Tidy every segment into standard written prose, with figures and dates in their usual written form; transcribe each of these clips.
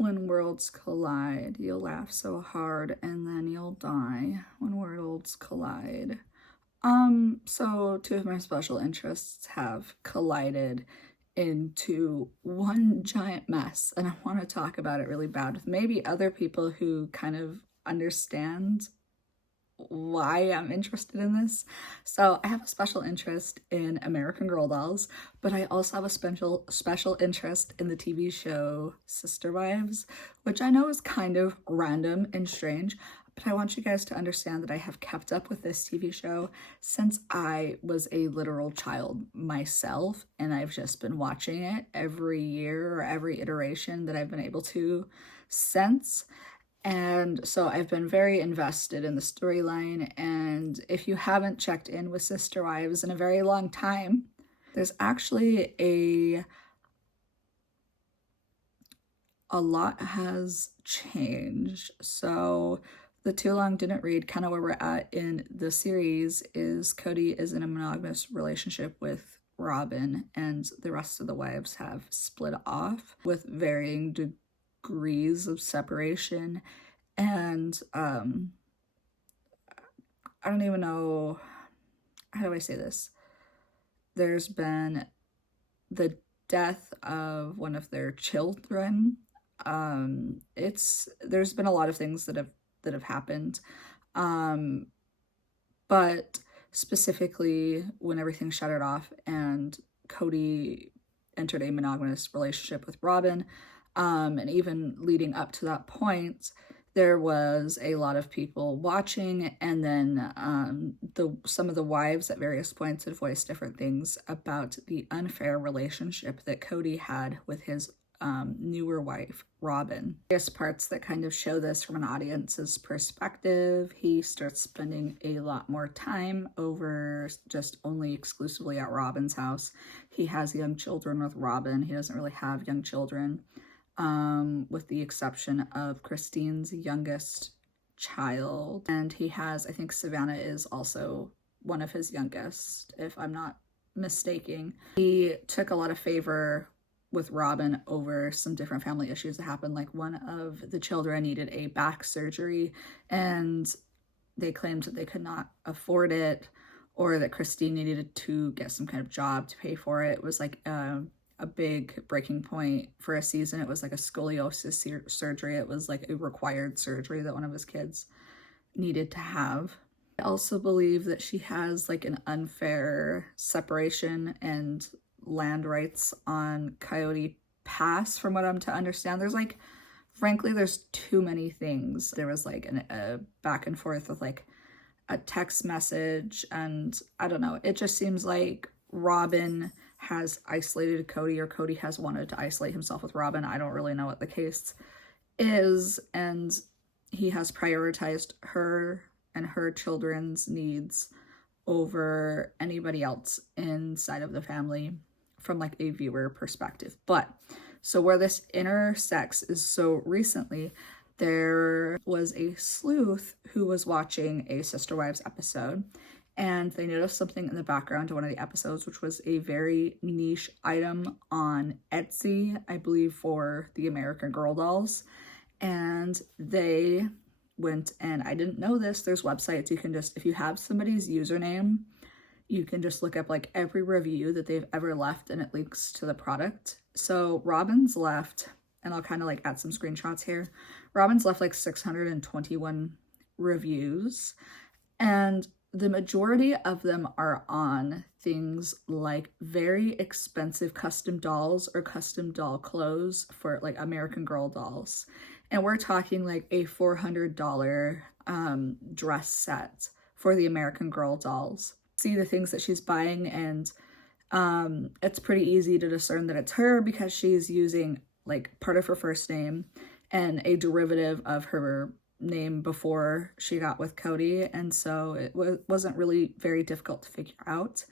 When worlds collide, you'll laugh so hard and then you'll die. When worlds collide. So two of my special interests have collided into one giant mess, and I want to talk about it really bad with maybe other people who kind of understand why I'm interested in this. So I have a special interest in American Girl dolls, but I also have a special interest in the TV show Sister Wives, which I know is kind of random and strange, but I want you guys to understand that I have kept up with this TV show since I was a literal child myself, and I've just been watching it every year or every iteration that I've been able to since. And so I've been very invested in the storyline, and if you haven't checked in with Sister Wives in a very long time, there's actually a lot has changed. So the too long didn't read, kind of where we're at in the series is Cody is in a monogamous relationship with Robyn, and the rest of the wives have split off with varying degrees of separation. And I don't even know, how do I say this? There's been the death of one of their children. There's been a lot of things that have happened. But specifically when everything shuttered off and Cody entered a monogamous relationship with Robyn, and even leading up to that point, there was a lot of people watching, and then some of the wives at various points had voiced different things about the unfair relationship that Cody had with his newer wife, Robyn. Various parts that kind of show this from an audience's perspective. He starts spending a lot more time over just only exclusively at Robyn's house. He has young children with Robyn. He doesn't really have young children, with the exception of Christine's youngest child. And he has, I think Savannah is also one of his youngest, if I'm not mistaken. He took a lot of favor with Robyn over some different family issues that happened. Like one of the children needed a back surgery and they claimed that they could not afford it, or that Christine needed to get some kind of job to pay for it. It was like a big breaking point for a season. It was like a scoliosis surgery. It was like a required surgery that one of his kids needed to have. I also believe that she has like an unfair separation and land rights on Coyote Pass, from what I'm to understand. There's like, frankly, there's too many things. There was like a back and forth with like a text message, and I don't know, it just seems like Robyn has isolated Cody, or Cody has wanted to isolate himself with Robyn. I don't really know what the case is, and he has prioritized her and her children's needs over anybody else inside of the family from like a viewer perspective. But so where this intersects is, so recently there was a sleuth who was watching a Sister Wives episode, and they noticed something in the background of one of the episodes, which was a very niche item on Etsy, I believe, for the American Girl dolls. And they went, and I didn't know this, there's websites you can just, if you have somebody's username, you can just look up like every review that they've ever left and it links to the product. So Robyn's left, and I'll kind of like add some screenshots here. Robyn's left like 621 reviews, and the majority of them are on things like very expensive custom dolls or custom doll clothes for like American Girl dolls. And we're talking like a $400 dress set for the American Girl dolls. See the things that she's buying, and it's pretty easy to discern that it's her because she's using like part of her first name and a derivative of her name before she got with Cody, and so it wasn't really very difficult to figure out.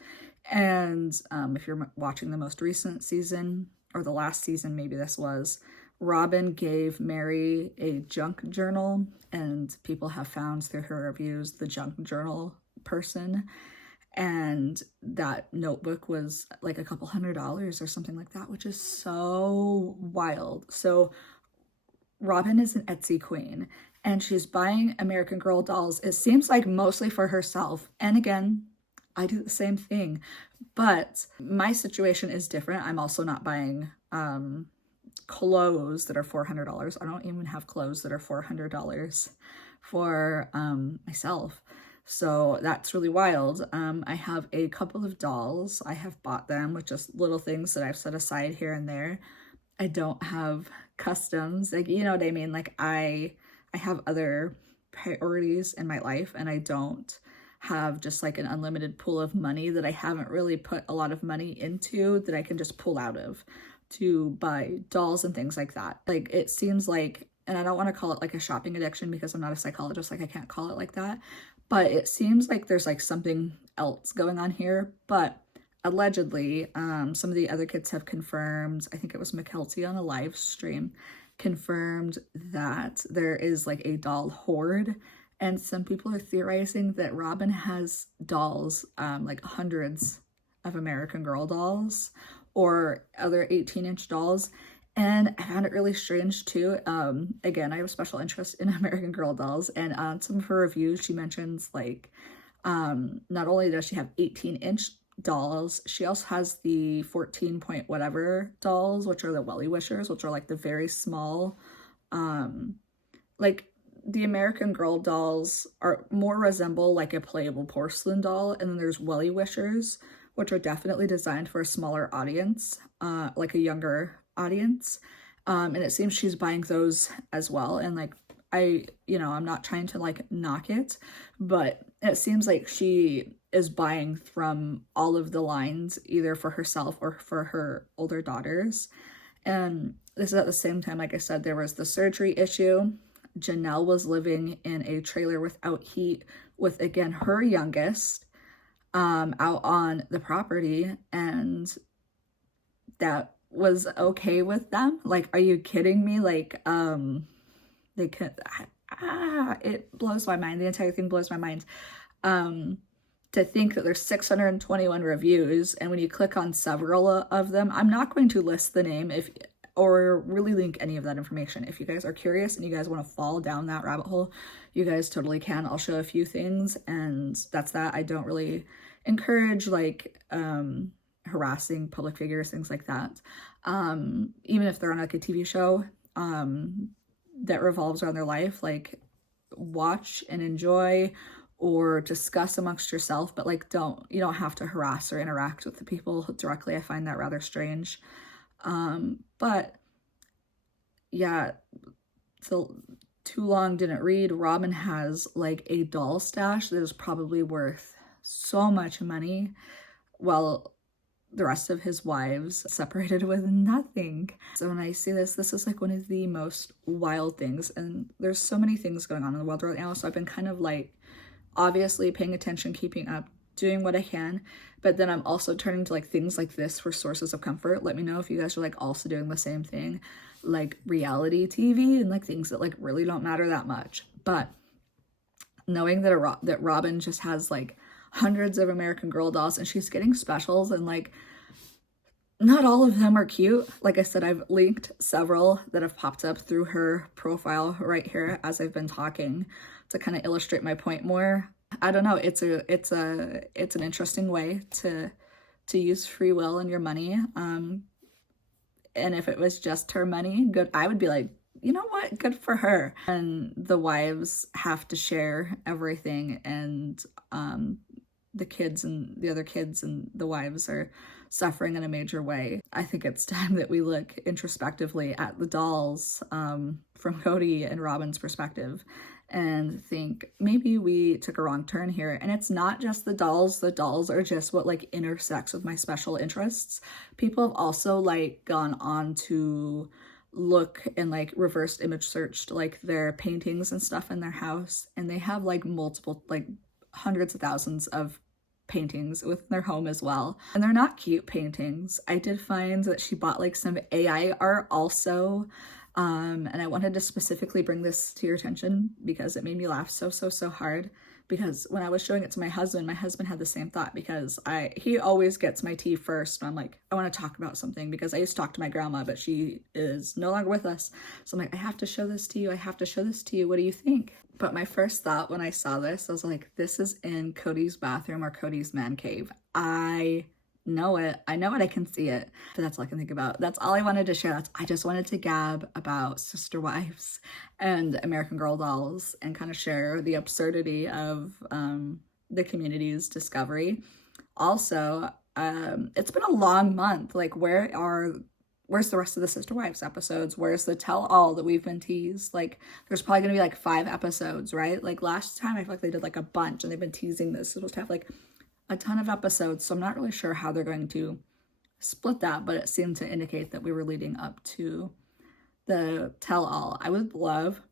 And if you're watching the most recent season, or the last season maybe this was, Robyn gave Mary a junk journal, and people have found through her reviews the junk journal person, and that notebook was like a couple $100 or something like that, which is so wild. So Robyn is an Etsy queen and she's buying American Girl dolls. It seems like mostly for herself. And again, I do the same thing, but my situation is different. I'm also not buying clothes that are $400. I don't even have clothes that are $400 for myself. So that's really wild. I have a couple of dolls. I have bought them with just little things that I've set aside here and there. I don't have customs, like, you know what I mean? Like I have other priorities in my life, and I don't have just like an unlimited pool of money that I haven't really put a lot of money into that I can just pull out of to buy dolls and things like that. Like it seems like, and I don't want to call it like a shopping addiction because I'm not a psychologist, like I can't call it like that, but it seems like there's like something else going on here. But allegedly, some of the other kids have confirmed, I think it was McKelty on a live stream, confirmed that there is like a doll hoard. And some people are theorizing that Robyn has dolls, like hundreds of American Girl dolls or other 18-inch dolls. And I found it really strange too. Again, I have a special interest in American Girl dolls, and on some of her reviews, she mentions like, not only does she have 18-inch dolls, she also has the 14 point whatever dolls, which are the Welly Wishers, which are like the very small, like the American Girl dolls are more resemble like a playable porcelain doll, and then there's Welly Wishers, which are definitely designed for a smaller audience, like a younger audience. And it seems she's buying those as well. And like, I'm not trying to like knock it, but it seems like she is buying from all of the lines, either for herself or for her older daughters. And this is at the same time, like I said, there was the surgery issue. Janelle was living in a trailer without heat with, again, her youngest, out on the property, and that was okay with them. Like, are you kidding me? Like, they could, it blows my mind. The entire thing blows my mind. To think that there's 621 reviews, and when you click on several of them, I'm not going to list the name or really link any of that information. If you guys are curious and you guys want to fall down that rabbit hole, you guys totally can. I'll show a few things, and that's that. I don't really encourage like harassing public figures, things like that. Even if they're on like a TV show that revolves around their life, like watch and enjoy or discuss amongst yourself, but like you don't have to harass or interact with the people directly. I find that rather strange. But yeah, so too long didn't read. Robyn has like a doll stash that is probably worth so much money, while the rest of his wives separated with nothing. So when I see this is like one of the most wild things, and there's so many things going on in the world right now. So I've been kind of like obviously paying attention, keeping up, doing what I can, but then I'm also turning to like things like this for sources of comfort. Let me know if you guys are like also doing the same thing, like reality TV and like things that like really don't matter that much. But knowing that that Robyn just has like hundreds of American Girl dolls and she's getting specials, and like not all of them are cute. Like I said, I've linked several that have popped up through her profile right here as I've been talking to kind of illustrate my point more. I don't know, it's an interesting way to use free will and your money. And if it was just her money, good, I would be like, you know what, good for her. And the wives have to share everything, and the kids and the other kids and the wives are suffering in a major way. I think it's time that we look introspectively at the dolls from Cody and Robyn's perspective and think maybe we took a wrong turn here. And it's not just the dolls are just what like intersects with my special interests. People have also like gone on to look and like reverse image searched like their paintings and stuff in their house, and they have like multiple, like hundreds of thousands of paintings within their home as well, and they're not cute paintings. I did find that she bought like some AI art also, and I wanted to specifically bring this to your attention because it made me laugh so hard. because when I was showing it to my husband had the same thought, because he always gets my tea first. And I'm like, I want to talk about something, because I used to talk to my grandma, but she is no longer with us. So I'm like, I have to show this to you. I have to show this to you. What do you think? But my first thought when I saw this, I was like, this is in Cody's bathroom or Cody's man cave. I know it. I know it. I can see it. But that's all I can think about. That's all I wanted to share. I just wanted to gab about Sister Wives and American Girl dolls and kind of share the absurdity of the community's discovery. Also, it's been a long month. Like, where's the rest of the Sister Wives episodes? Where's the tell-all that we've been teased? Like, there's probably gonna be like 5 episodes, right? Like last time I feel like they did like a bunch, and they've been teasing this. It's supposed to have like a ton of episodes, so I'm not really sure how they're going to split that, but it seemed to indicate that we were leading up to the tell-all. I would love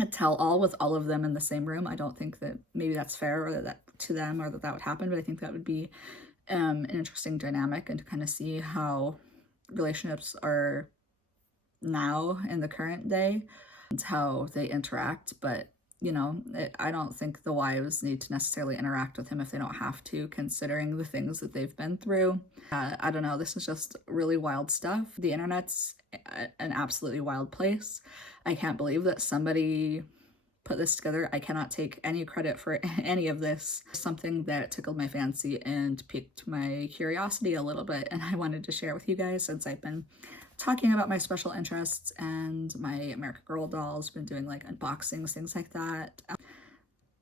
a tell-all with all of them in the same room. I don't think that maybe that's fair, or that to them, or that would happen, but I think that would be an interesting dynamic, and to kind of see how relationships are now in the current day and how they interact. But you know, I don't think the wives need to necessarily interact with him if they don't have to, considering the things that they've been through. I don't know, this is just really wild stuff. The internet's an absolutely wild place. I can't believe that somebody put this together. I cannot take any credit for any of this. Something that tickled my fancy and piqued my curiosity a little bit, and I wanted to share with you guys, since I've been talking about my special interests and my American Girl dolls, been doing like unboxings, things like that.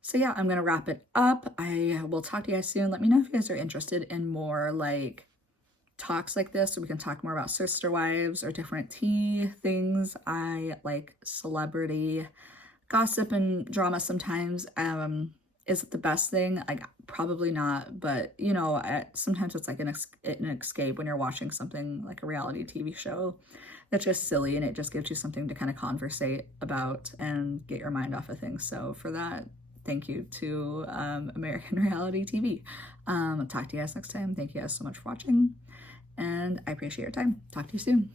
So yeah, I'm gonna wrap it up. I will talk to you guys soon. Let me know if you guys are interested in more like talks like this, so we can talk more about Sister Wives or different tea things. I like celebrity gossip and drama sometimes. Is it the best thing? Like, probably not, but you know, sometimes it's like an escape when you're watching something like a reality TV show that's just silly, and it just gives you something to kind of conversate about and get your mind off of things. So for that, thank you to American reality TV. Talk to you guys next time. Thank you guys so much for watching, and I appreciate your time. Talk to you soon.